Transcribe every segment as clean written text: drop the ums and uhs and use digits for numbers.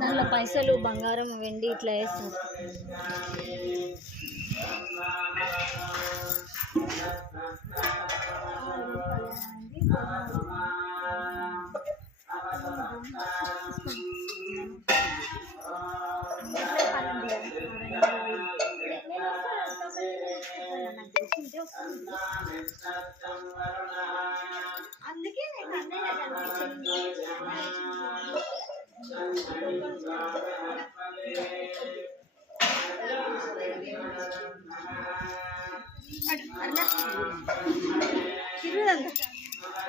దాంట్లో పైసలు బంగారం వెండి ఇట్లా వేస్తారు. అందుకే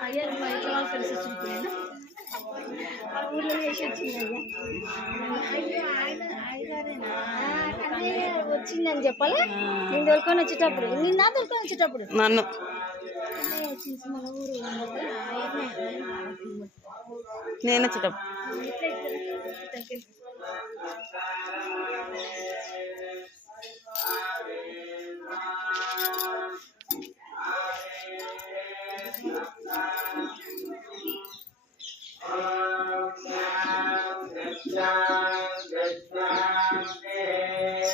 అయ్యా ఇంట్లో వాళ్ళు కలిసి వచ్చింది ఊళ్ళో చేసి వచ్చిందయ్యా వచ్చిందని చెప్పాలి. నేను దొరుకొని వచ్చేటప్పుడు నిన్న దొరుకొని వచ్చేటప్పుడు నన్ను మన ఊరు నేను వచ్చేటప్పుడు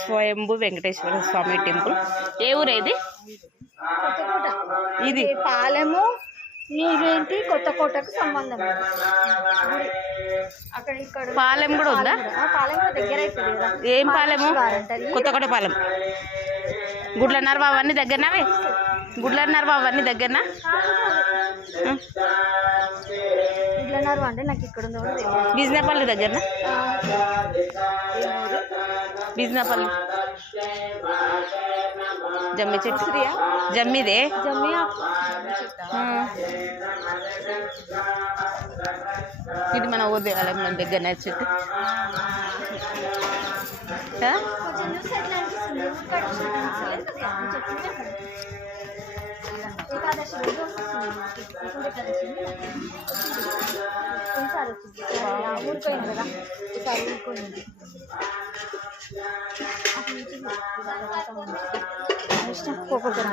స్వయంభు వెంకటేశ్వర స్వామి టెంపుల్. ఏ ఊరు ఇది? ఇది పాలెము నీరేంటి కొత్తకోటకు సంబంధం. అక్కడ ఇక్కడ పాలెం కూడా ఉందా? పాలెం కూడా దగ్గర అవుతుంది కదా. ఏం పాలెము? కొత్తకోట పాలెం. గుడ్లన్నర బాబు అన్నీ దగ్గరనావే? గుడ్లన్నర బాబు అన్నీ దగ్గరనా? గుడ్లన్నర అంటే నాకు ఇక్కడ ఉంది. బిజినపల్లి దగ్గరనా? బిజినపల్లి జమ్మి చెట్టు. జమ్మిదే జమ్మి. ఇది మన ఊరి దేవాలయం దగ్గర చెట్టు. ఏకాదశి రోజు కొన్నిసారి వచ్చింది. ఊరిపోయింది కదా, ఈసారి ఊరిపోయింది. ఇష్టం పోకూడదు.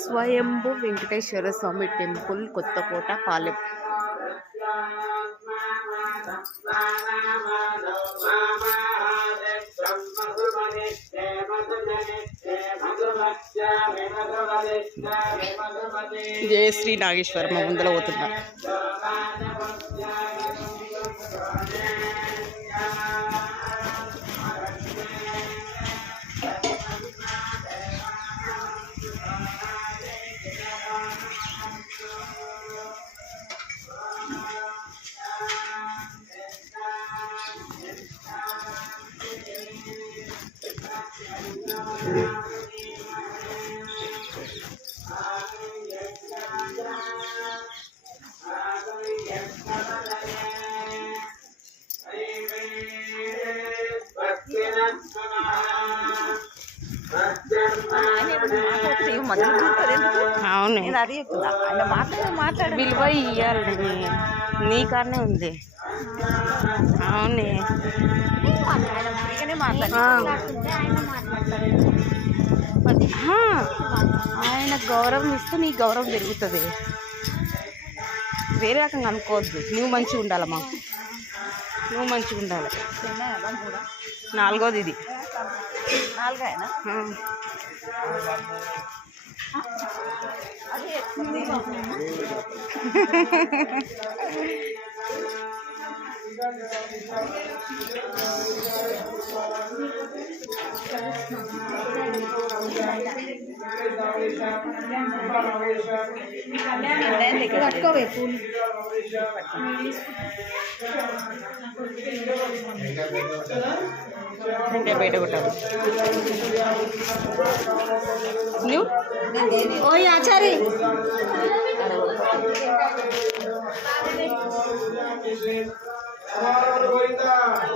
స్వయంభు వెంకటేశ్వర స్వామి టెంపుల్, కొత్తకోట పాలెం. జయ శ్రీ నాగేశ్వరమ్మ ముందర పోతున్నారు. అవును, విలువ ఇవ్వాలి. నీ కాడనే ఉంది. అవునే, ఆయన గౌరవం ఇస్తే నీ గౌరవం పెరుగుతుంది. వేరే రకంగా అనుకోవద్దు. నువ్వు మంచిగా ఉండాలమ్మా, నువ్వు మంచిగా ఉండాలి. నాలుగోది ఇది. నాలుగైనా పట్టుకోవే పూలు అంటే బయట కొట్టాలి నువ్వు ఓయ్ ఆచారి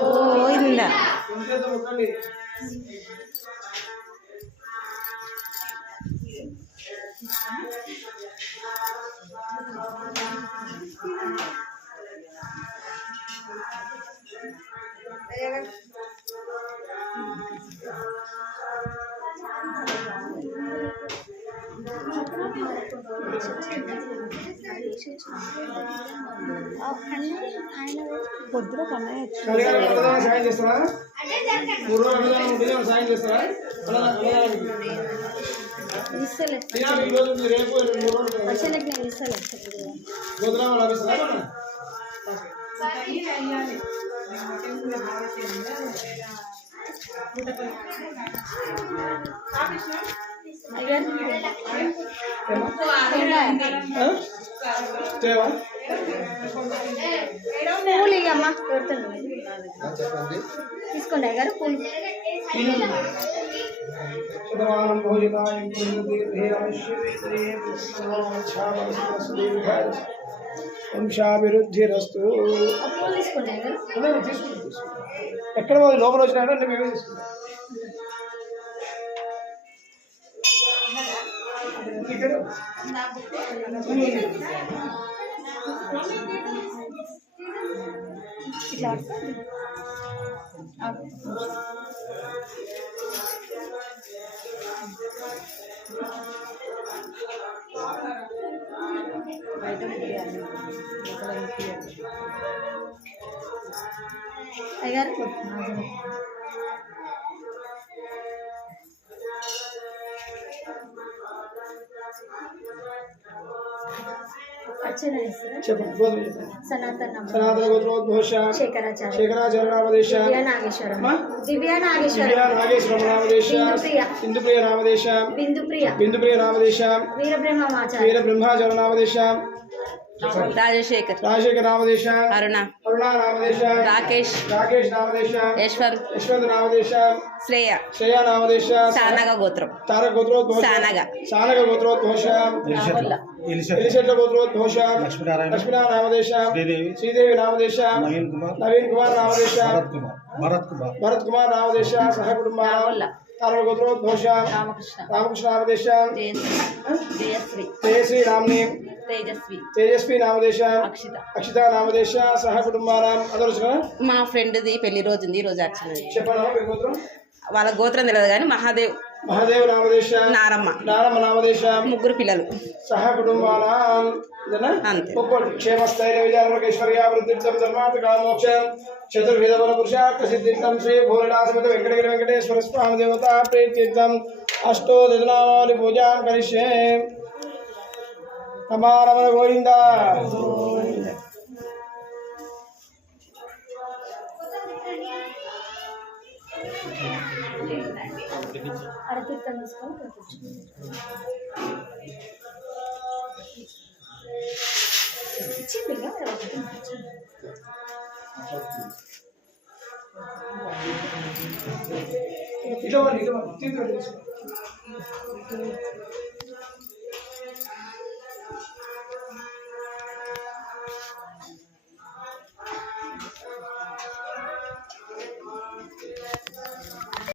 ఓ ఇదిందా పొద్దున సాయం చేస్తారా 3 రోజులు సాయం చేస్తారా గోధుమ లభిస్తారా పూలు ఇవ్వమ్మా తీసుకోండి అయ్యారు పూలు వంశాభివృద్ధిరస్తు పూలు తీసుకోండి అయ్యారు ఎక్కడ లోపల వచ్చినారంటే మేమే తీసుకుంటాం ఇట్లా వస్తుంది అయ్యారు చెప్పండి సనాతన సనాతన గోత్రోద్భోష శేఖరాచార్య శేఖరాచార్య నామదేశ నాగేశ్వరం దివ్యా నాగేశ్వరం నాగేశ్వరం నామదేశ ఇందుప్రియ నామదేశ బిందుప్రియ నామదేశ వీరబ్రహ్మాచార్య నామదేశ రాజశేఖర్ నామదేశ అరుణ నామదేశ రాకేష్ నామదేశ యశ్వంత్ నామదేశ శ్రేయ నామదేశ సానగ గోత్రం తారక గోత్రోద్భోష సానగ గోత్రోద్భోష ఎలిశెట్ల గోత్రోద్భోష లక్ష్మీనారాయణ నామదేశ శ్రీదేవి నామదేశ నవీన్ కుమార్ నామదేశ భరత్ కుమార్ నామదేశ సహ కుటుంబ తారక గోత్రోద్భోష రామకృష్ణ నామదేశ జయశ్రీ నామ్ని తేజస్వి నామదేశ అక్షిత నామదేశ సహ కుటుంబానాం అదొచ్చిన మా ఫ్రెండ్ది పెళ్లి రోజు ఉంది ఈ రోజు అర్చన చెప్పండి వాళ్ళ గోత్రం తెలియదు కానీ మహాదేవ్ నామదేశ నారమ్మ నామదేశ 3 పిల్లలు సహ కుటుంబానాం ఒక్కోటి క్షేమస్థైర్య విజయారోగ్యైశ్వర్యాభివృద్ధిర్థం ధర్మార్థ కామోక్షం చతుర్విధ బల పురుషార్థ సిద్ధిర్థం శ్రీ భూరినాథమిత వెంకటగిరి వెంకటేశ్వర స్వామి దేవత ప్రీత్యర్థం అష్టోదనామావళి పూజాం కరిష్యే రమణ గోవింద అరతీర్థం తీసుకొని ఇటువంటి